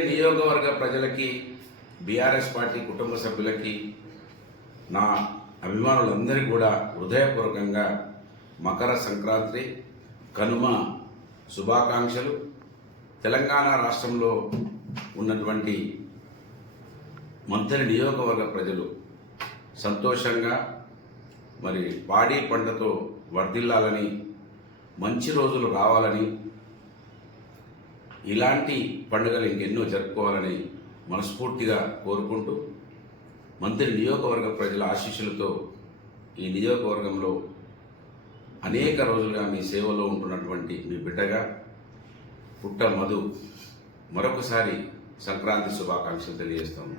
నియోజకవర్గ ప్రజలకి BRS party కుటుంబ సభ్యులకి నా అభిమానులందరికీ కూడా హృదయపూర్వకంగా మకర సంక్రాంతి కనుమ శుభాకాంక్షలు. తెలంగాణ రాష్ట్రంలో ఉన్నటువంటి మంత్రి నియోజకవర్గ ప్రజలు సంతోషంగా మరి పాడి పంటతో వర్ధిల్లాలని మంచి రోజులు రావాలని ఇలాంటి పండుగలు ఇంకెన్నో జరుపుకోవాలని మనస్ఫూర్తిగా కోరుకుంటూ మంత్రి నియోజకవర్గ ప్రజల ఆశీస్సులతో ఈ నియోజకవర్గంలో అనేక రోజులుగా మీ సేవలో ఉంటున్నటువంటి మీ బిడ్డగా పుట్ట మధు మరొకసారి సంక్రాంతి శుభాకాంక్షలు తెలియజేస్తాము